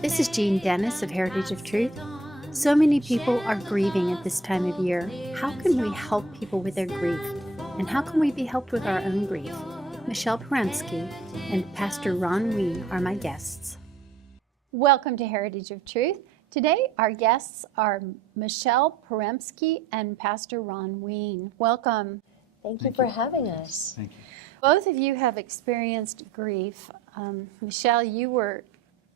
This is Jeanne Dennis of Heritage of Truth. So many people are grieving at this time of year. How can we help people with their grief? And how can we be helped with our own grief? Mishael Porembski and Pastor Ron Wean are my guests. Welcome to Heritage of Truth. Today our guests are Mishael Porembski and Pastor Ron Wean. Welcome. Thank you for having us. Thank you. Both of you have experienced grief. Mishael, you were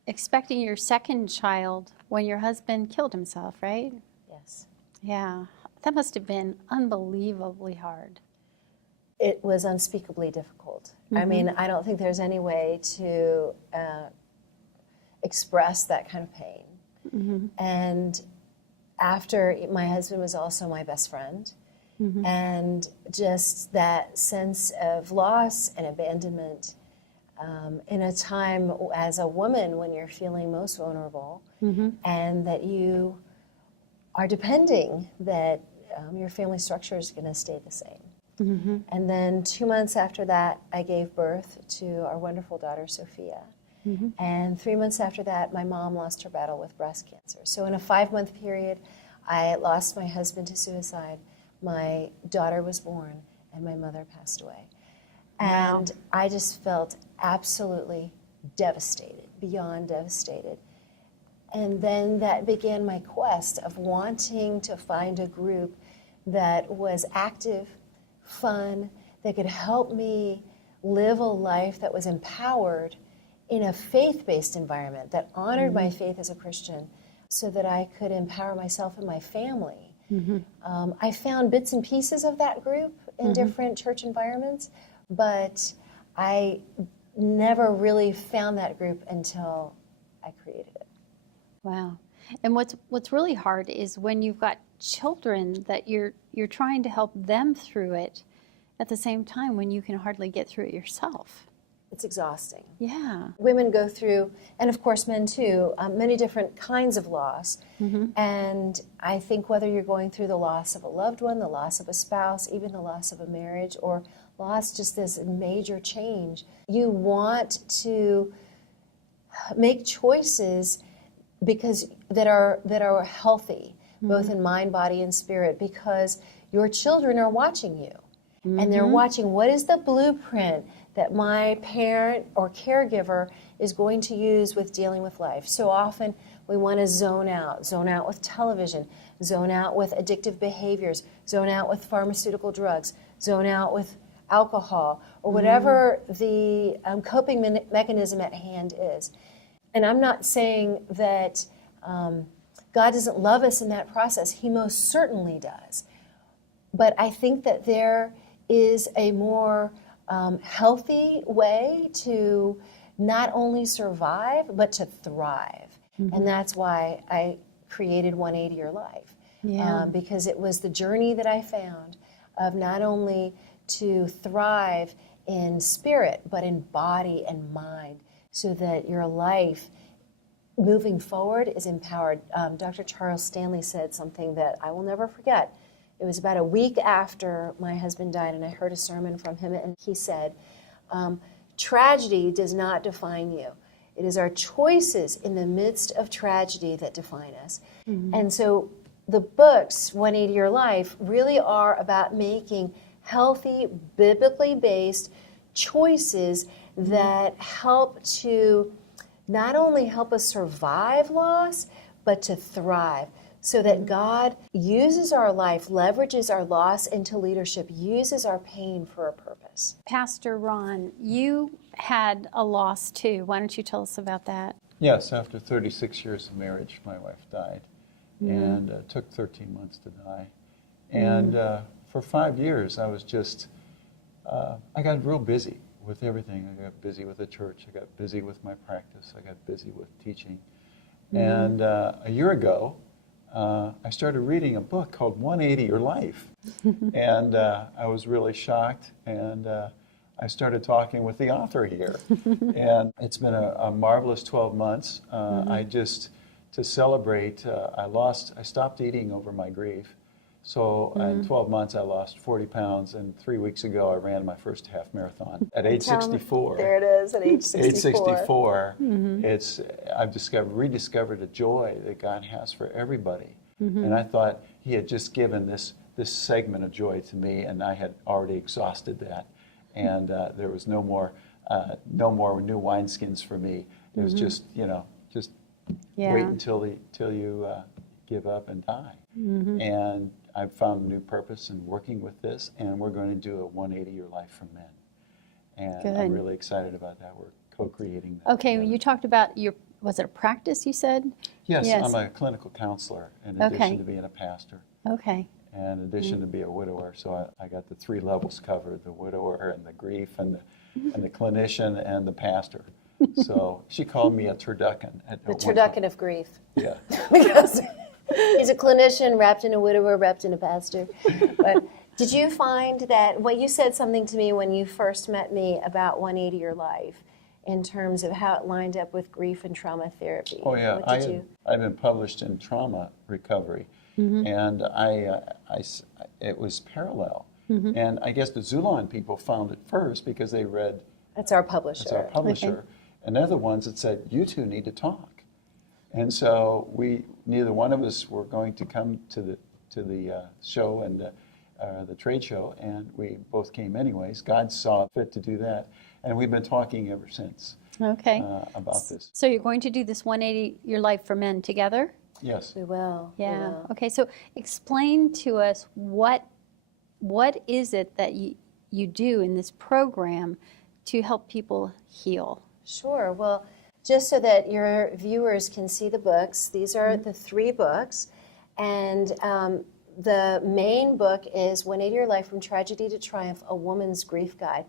expecting your second child when your husband killed himself, right? Yes. Yeah, that must have been unbelievably hard. It was unspeakably difficult. I mean, I don't think there's any way to express that kind of pain. And after, my husband was also my best friend. And just that sense of loss and abandonment in a time as a woman when you're feeling most vulnerable and that you are depending that your family structure is going to stay the same. And then 2 months after that, I gave birth to our wonderful daughter, Sophia. And 3 months after that, my mom lost her battle with breast cancer. So in a 5-month period, I lost my husband to suicide, my daughter was born, and my mother passed away. And I just felt absolutely devastated, beyond devastated. And then that began my quest of wanting to find a group that was active, fun, that could help me live a life that was empowered in a faith-based environment that honored my faith as a Christian so that I could empower myself and my family. I found bits and pieces of that group in different church environments, but I never really found that group until I created it. Wow. And what's really hard is when you've got children that you're trying to help them through it at the same time when you can hardly get through it yourself. It's exhausting. Yeah. Women go through, and of course men too, many different kinds of loss. And I think whether you're going through the loss of a loved one, the loss of a spouse, even the loss of a marriage, or loss just this major change, you want to make choices because that are healthy, both in mind, body, and spirit, because your children are watching you. And they're watching what is the blueprint that my parent or caregiver is going to use with dealing with life. So often we want to zone out with television, zone out with addictive behaviors, zone out with pharmaceutical drugs, zone out with alcohol, or whatever the coping mechanism at hand is. And I'm not saying that God doesn't love us in that process. He most certainly does. But I think that there is a more healthy way to not only survive, but to thrive. And that's why I created 180 Your Life. Because it was the journey that I found of not only to thrive in spirit, but in body and mind, so that your life moving forward is empowered. Dr. Charles Stanley said something that I will never forget. It was about a week after my husband died, and I heard a sermon from him, and he said, tragedy does not define you. It is our choices in the midst of tragedy that define us. And so the books, 180 Your Life, really are about making healthy, biblically based choices that help to not only help us survive loss, but to thrive. So that God uses our life, leverages our loss into leadership, uses our pain for a purpose. Pastor Ron, you had a loss too. Why don't you tell us about that? Yes, after 36 years of marriage, my wife died, and it took 13 months to die. And for 5 years, I was just, I got real busy with everything. I got busy with the church, I got busy with my practice, I got busy with teaching. And a year ago, I started reading a book called 180 Your Life. And I was really shocked, and I started talking with the author here. And it's been a marvelous 12 months. I just, to celebrate, I stopped eating over my grief. So in 12 months, I lost 40 pounds, and 3 weeks ago, I ran my first half marathon at age 64. There it is, at age 64. Age 64, I've rediscovered a joy that God has for everybody. And I thought He had just given this segment of joy to me, and I had already exhausted that. And there was no more new wineskins for me. It was just wait until you give up and die. And I've found a new purpose in working with this, and we're going to do a 180-year life for men. And I'm really excited about that. We're co-creating that. Okay, together. you talked about was it a practice you said? Yes, I'm a clinical counselor in addition to being a pastor. Okay. And in addition to be a widower. So I got the 3 levels covered, the widower and the grief and the clinician and the pastor. So she called me a turducken. The turducken of grief. Yeah. Because he's a clinician wrapped in a widower, wrapped in a pastor. But did you find that, you said something to me when you first met me about 180 Your Life in terms of how it lined up with grief and trauma therapy? Oh yeah, I've been published in trauma recovery, and it was parallel. And I guess the Zulon people found it first because they read. That's our publisher. That's our publisher. Okay. And they're the ones that said, you two need to talk. And so neither one of us were going to come to the show and the trade show, and we both came anyways. God saw fit to do that, and we've been talking ever since. Okay. About this. So you're going to do this 180 Your Life for Men together? Yes. We will. Yeah. We will. Okay, so explain to us what is it that you do in this program to help people heal? Sure. Well, just so that your viewers can see the books, these are the 3 books, and the main book is 180 Your Life from Tragedy to Triumph, A Woman's Grief Guide.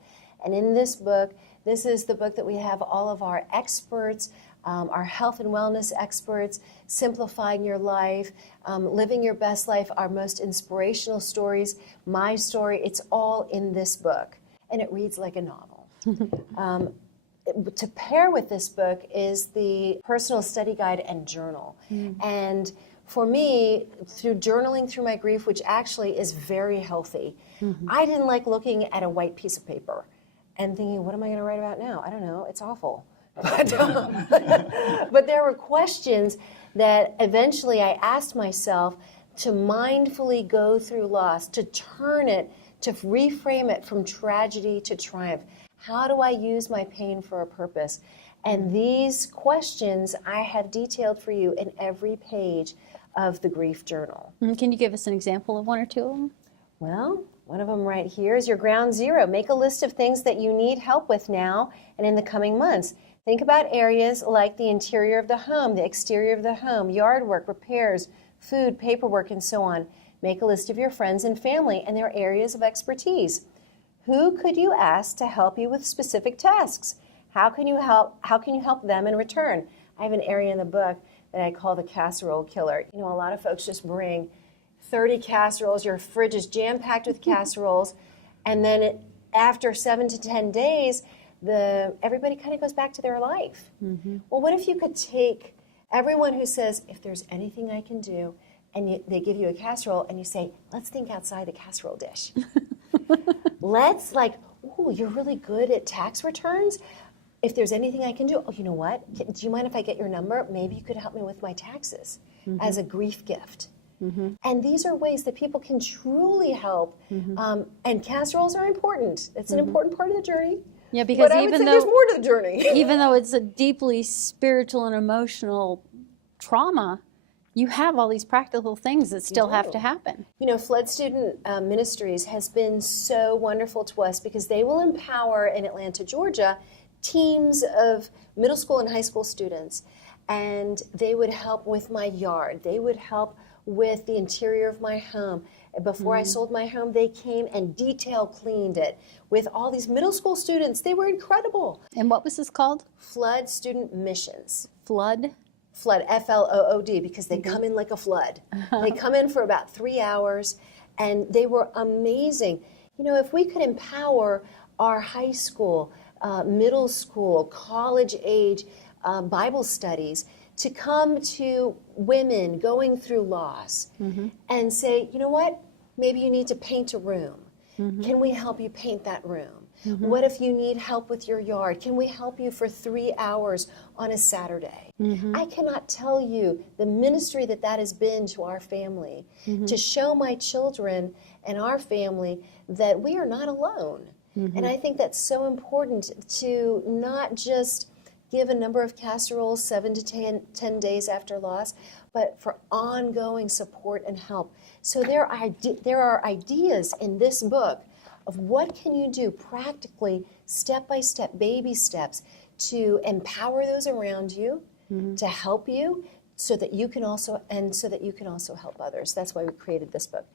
And in this book, this is the book that we have all of our experts, our health and wellness experts, simplifying your life, living your best life, our most inspirational stories, my story. It's all in this book, and it reads like a novel. To pair with this book is the personal study guide and journal. And for me, through journaling through my grief, which actually is very healthy, I didn't like looking at a white piece of paper and thinking, what am I going to write about now? I don't know. It's awful. But there were questions that eventually I asked myself to mindfully go through loss, to turn it, to reframe it from tragedy to triumph. How do I use my pain for a purpose? And these questions I have detailed for you in every page of the grief journal. Can you give us an example of one or two of them? Well, one of them right here is your ground zero. Make a list of things that you need help with now and in the coming months. Think about areas like the interior of the home, the exterior of the home, yard work, repairs, food, paperwork, and so on. Make a list of your friends and family and their areas of expertise. Who could you ask to help you with specific tasks? How can you help them in return? I have an area in the book that I call the Casserole Killer. You know, a lot of folks just bring 30 casseroles. Your fridge is jam-packed with casseroles, and then after 7 to 10 days, everybody kind of goes back to their life. Well, what if you could take everyone who says, if there's anything I can do, and they give you a casserole, and you say, let's think outside the casserole dish. Let's you're really good at tax returns. If there's anything I can do, you know what? Do you mind if I get your number? Maybe you could help me with my taxes as a grief gift. And these are ways that people can truly help. And casseroles are important. It's an important part of the journey. Yeah, because but even though there's more to the journey. Even though it's a deeply spiritual and emotional trauma, you have all these practical things that still have to happen. You know, Flood Student Ministries has been so wonderful to us because they will empower in Atlanta, Georgia, teams of middle school and high school students. And they would help with my yard. They would help with the interior of my home. Before I sold my home, they came and detail cleaned it with all these middle school students. They were incredible. And what was this called? Flood Student Missions. Flood, F-L-O-O-D, because they come in like a flood. They come in for about 3 hours, and they were amazing. You know, if we could empower our high school, middle school, college age Bible studies, to come to women going through loss and say, you know what, maybe you need to paint a room. Can we help you paint that room? What if you need help with your yard? Can we help you for 3 hours on a Saturday? I cannot tell you the ministry that has been to our family, to show my children and our family that we are not alone. And I think that's so important, to not just give a number of casseroles 7 to 10 days after loss, but for ongoing support and help. So there are ideas in this book of what can you do practically, step by step, baby steps, to empower those around you, to help you, so that you can also help others. That's why we created this book.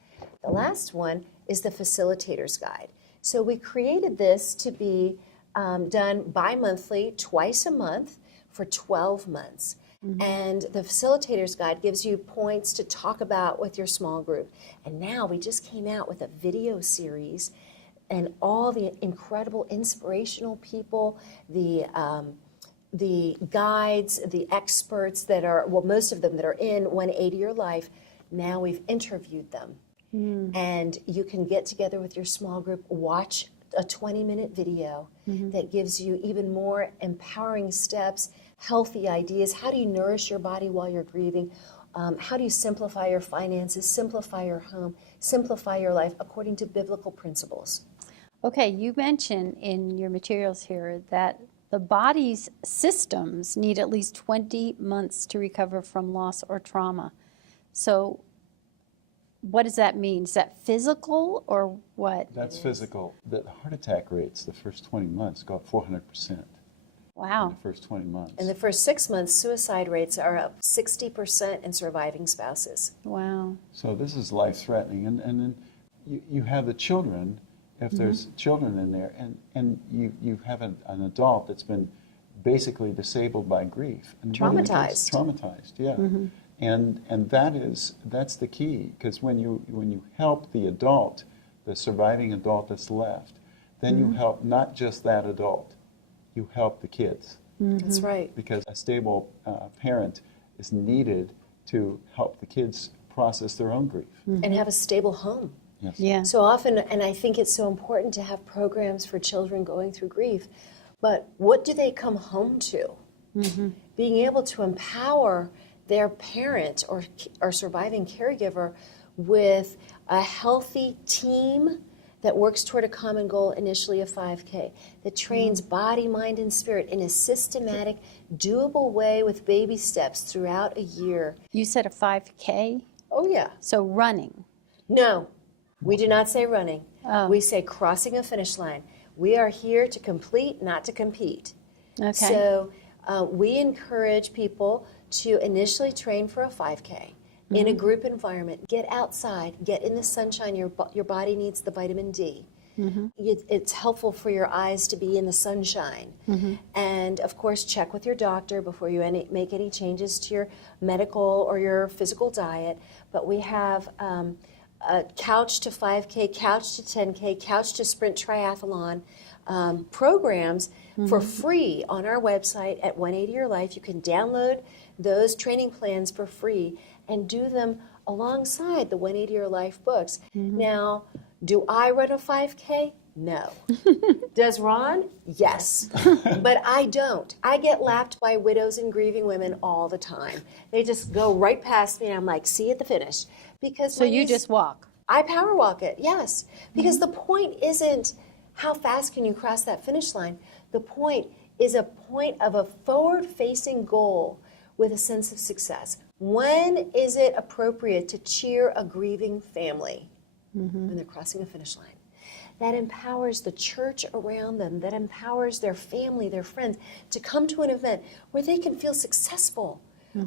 The last one is the Facilitators Guide. So we created this to be done bi-monthly, twice a month, for 12 months. And the Facilitators Guide gives you points to talk about with your small group. And now we just came out with a video series, and all the incredible inspirational people, the guides, the experts that are, well, most of them that are in 180 Your Life, now we've interviewed them. And you can get together with your small group, watch a 20-minute video that gives you even more empowering steps, healthy ideas. How do you nourish your body while you're grieving? How do you simplify your finances, simplify your home, simplify your life according to biblical principles? Okay, you mentioned in your materials here that the body's systems need at least 20 months to recover from loss or trauma. So what does that mean? Is that physical or what? That's physical. The heart attack rates the first 20 months go up 400%. Wow. In the first 20 months. In the first 6 months, suicide rates are up 60% in surviving spouses. Wow. So this is life-threatening. And then you have the children, if there's children in there, and you have an adult that's been basically disabled by grief. And Traumatized. Traumatized, yeah. And that's the key, because when you help the adult, the surviving adult that's left, then you help not just that adult, you help the kids. That's right. Because a stable parent is needed to help the kids process their own grief. And have a stable home. Yes. Yeah. So often, and I think it's so important to have programs for children going through grief, but what do they come home to? Being able to empower their parent or surviving caregiver with a healthy team that works toward a common goal, initially a 5K, that trains body, mind, and spirit in a systematic, doable way with baby steps throughout a year. You said a 5K? Oh, yeah. So running. No, we do not say running. Oh. We say crossing a finish line. We are here to complete, not to compete. Okay. So we encourage people to initially train for a 5K in a group environment. Get outside, get in the sunshine. Your body needs the vitamin D. It's helpful for your eyes to be in the sunshine. And of course, check with your doctor before you make any changes to your medical or your physical diet. But we have a couch to 5K, couch to 10K, couch to sprint triathlon programs for free on our website at 180 Your Life. You can download those training plans for free and do them alongside the 180 Your Life books. Now, do I run a 5K? No. Does Ron? Yes. But I don't. I get lapped by widows and grieving women all the time. They just go right past me and I'm like, see you at the finish. Because So you just walk? I power walk it, yes. Because the point isn't how fast can you cross that finish line. The point is a point of a forward-facing goal with a sense of success. When is it appropriate to cheer a grieving family? When they're crossing a finish line. That empowers the church around them, that empowers their family, their friends, to come to an event where they can feel successful,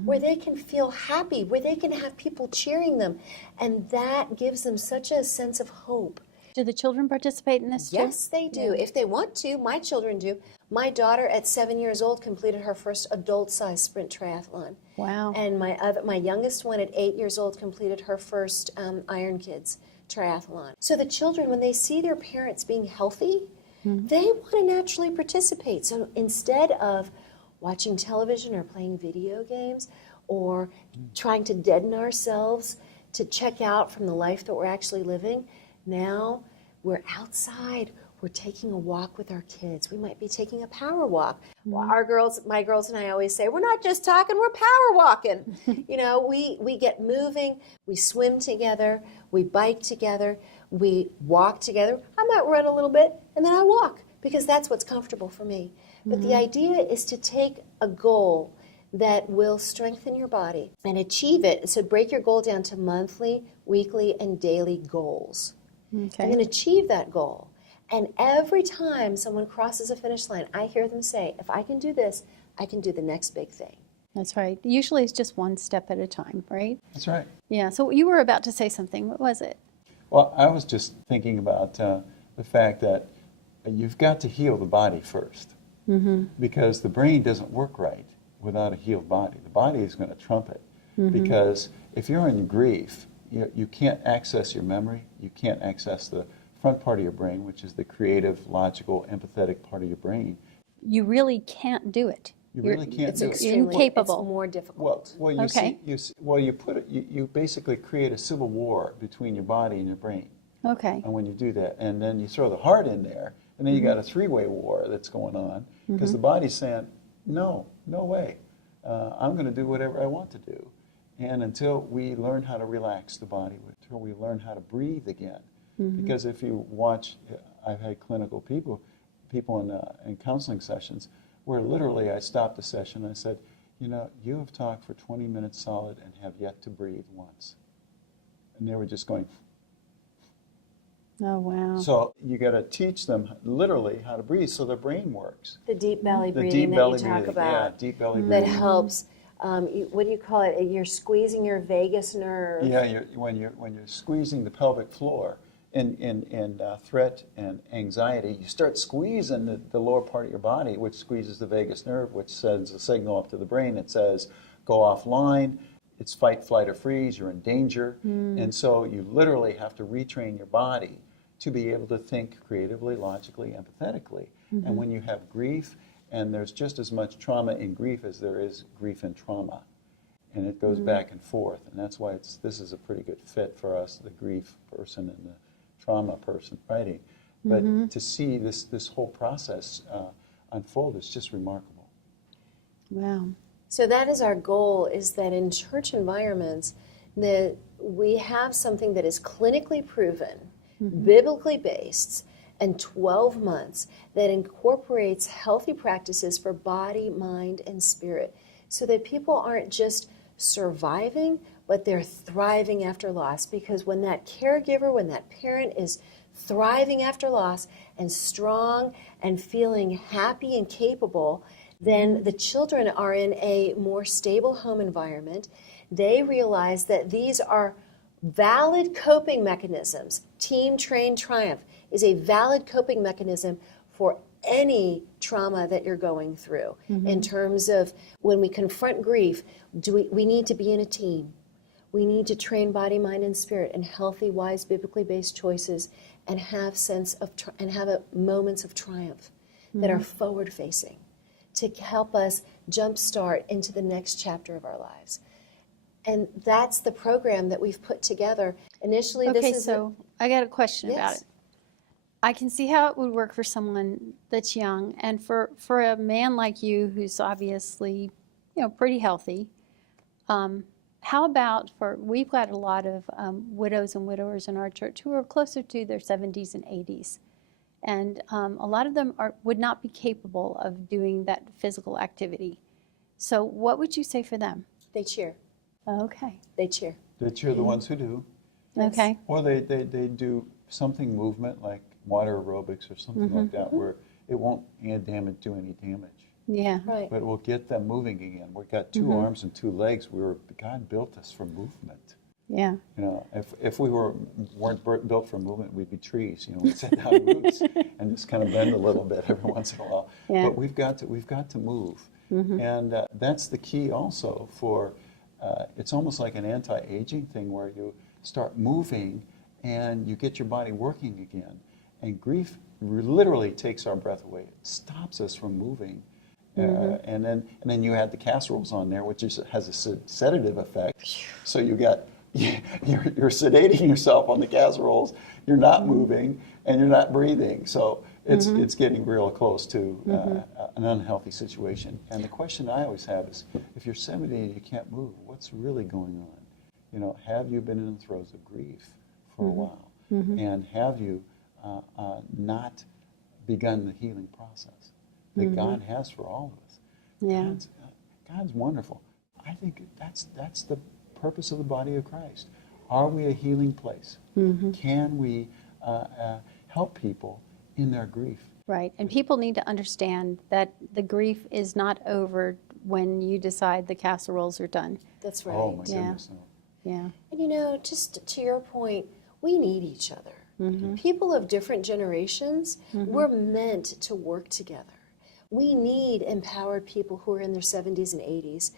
where they can feel happy, where they can have people cheering them. And that gives them such a sense of hope. Do the children participate in this too? Yes, they do. If they want to. My children do. My daughter at 7 years old completed her first adult-sized sprint triathlon. Wow. And my youngest one at 8 years old completed her first Iron Kids triathlon. So the children, when they see their parents being healthy, they want to naturally participate. So instead of watching television or playing video games or trying to deaden ourselves to check out from the life that we're actually living. Now we're outside. We're taking a walk with our kids. We might be taking a power walk. Well, my girls and I always say, we're not just talking, we're power walking. You know, we get moving, we swim together, we bike together, we walk together. I might run a little bit and then I walk because that's what's comfortable for me. But the idea is to take a goal that will strengthen your body and achieve it. So break your goal down to monthly, weekly, and daily goals. Okay. And then achieve that goal. And every time someone crosses a finish line, I hear them say, if I can do this, I can do the next big thing. That's right. Usually it's just one step at a time, right? That's right. Yeah. So you were about to say something. What was it? Well, I was just thinking about the fact that you've got to heal the body first, because the brain doesn't work right without a healed body. The body is going to trump it, because if you're in grief, you can't access your memory, you can't access the front part of your brain, which is the creative, logical, empathetic part of your brain. You really can't do it. You really can't do it. Incapable. It's more difficult. Well, you basically create a civil war between your body and your brain. Okay. And when you do that, and then you throw the heart in there, and then you got a three-way war that's going on, because the body's saying, no way, I'm going to do whatever I want to do. And until we learn how to relax the body, until we learn how to breathe again, because if you watch, I've had clinical people in counseling sessions where literally I stopped the session and I said, you have talked for 20 minutes solid and have yet to breathe once. And they were just going. Oh, wow. So you got to teach them literally how to breathe so their brain works. The deep belly The breathing deep that belly you talk breathing, about. yeah, deep belly That breathing. helps. What do you call it? You're squeezing your vagus nerve. Yeah, when you're squeezing the pelvic floor in threat and anxiety, you start squeezing the lower part of your body, which squeezes the vagus nerve, which sends a signal up to the brain that says, go offline, it's fight, flight, or freeze, you're in danger. And so you literally have to retrain your body to be able to think creatively, logically, empathetically. And when you have grief, and there's just as much trauma in grief as there is grief and trauma. And it goes back and forth. And that's why this is a pretty good fit for us, the grief person and the trauma person writing. But to see this whole process unfold is just remarkable. Wow. So that is our goal, is that in church environments, that we have something that is clinically proven, biblically based, and 12 months that incorporates healthy practices for body, mind, and spirit, so that people aren't just surviving, but they're thriving after loss. Because when that caregiver, when that parent is thriving after loss and strong and feeling happy and capable, then the children are in a more stable home environment. They realize that these are valid coping mechanisms. Team Train Triumph is a valid coping mechanism for any trauma that you're going through. In terms of when we confront grief, we need to be in a team. We need to train body, mind, and spirit in healthy, wise, biblically based choices, and have moments of triumph that are forward facing to help us jumpstart into the next chapter of our lives. And that's the program that we've put together. Initially, I got a question about Yes. it. I can see how it would work for someone that's young, and for a man like you who's obviously, pretty healthy. How about we've got a lot of widows and widowers in our church who are closer to their 70s and 80s. And a lot of them would not be capable of doing that physical activity. So what would you say for them? They cheer. Okay. They cheer. They cheer the ones who do. Yes. Okay. Or they do something movement like water aerobics or something like that, where it won't do any damage. Yeah. Right. But we'll get them moving again. We've got two arms and two legs. God built us for movement. Yeah. If we weren't built for movement, we'd be trees. We'd set down roots and just kind of bend a little bit every once in a while. Yeah. But we've got to move, and that's the key also for. It's almost like an anti-aging thing where you start moving and you get your body working again. And grief literally takes our breath away. It stops us from moving. and then you had the casseroles on there, which has a sedative effect. So you got you're sedating yourself on the casseroles. You're not moving and you're not breathing. So it's getting real close to an unhealthy situation. And the question I always have is, if you're 70 and you can't move, what's really going on? You know, have you been in the throes of grief for a while? And have you not begun the healing process that God has for all of us? Yeah. God's wonderful. I think that's the purpose of the body of Christ. Are we a healing place? Can we help people in their grief? Right. And people need to understand that the grief is not over when you decide the casseroles are done. That's right. Oh my goodness, no. Yeah. And you know, just to your point, we need each other. People of different generations, we're meant to work together. We need empowered people who are in their 70s and 80s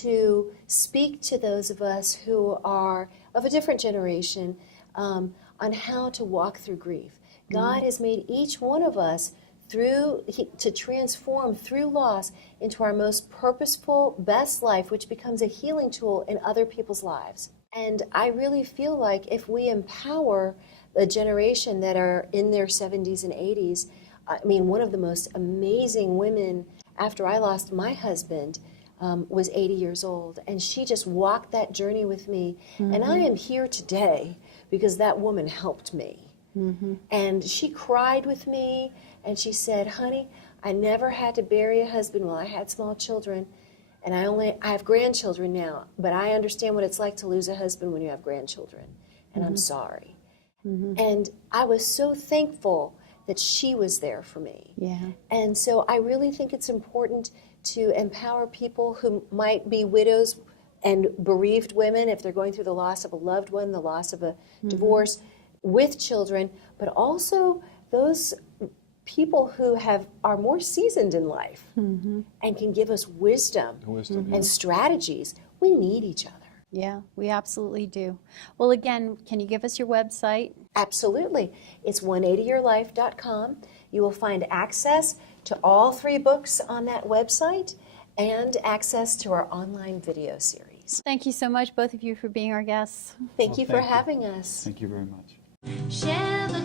to speak to those of us who are of a different generation on how to walk through grief. God has made each one of us to transform through loss into our most purposeful, best life, which becomes a healing tool in other people's lives. And I really feel like if we empower the generation that are in their 70s and 80s, I mean, one of the most amazing women after I lost my husband was 80 years old, and she just walked that journey with me. And I am here today because that woman helped me. And she cried with me, and she said, honey, I never had to bury a husband while I had small children, and I have grandchildren now, but I understand what it's like to lose a husband when you have grandchildren, and I'm sorry. And I was so thankful that she was there for me. Yeah. And so I really think it's important to empower people who might be widows and bereaved women if they're going through the loss of a loved one, the loss of a divorce, with children, but also those people who are more seasoned in life and can give us wisdom and strategies. We need each other. Yeah, we absolutely do. Well, again, can you give us your website? Absolutely. It's 180yourlife.com. You will find access to all 3 books on that website and access to our online video series. Thank you so much, both of you, for being our guests. Thank you for having us. Thank you very much. Share the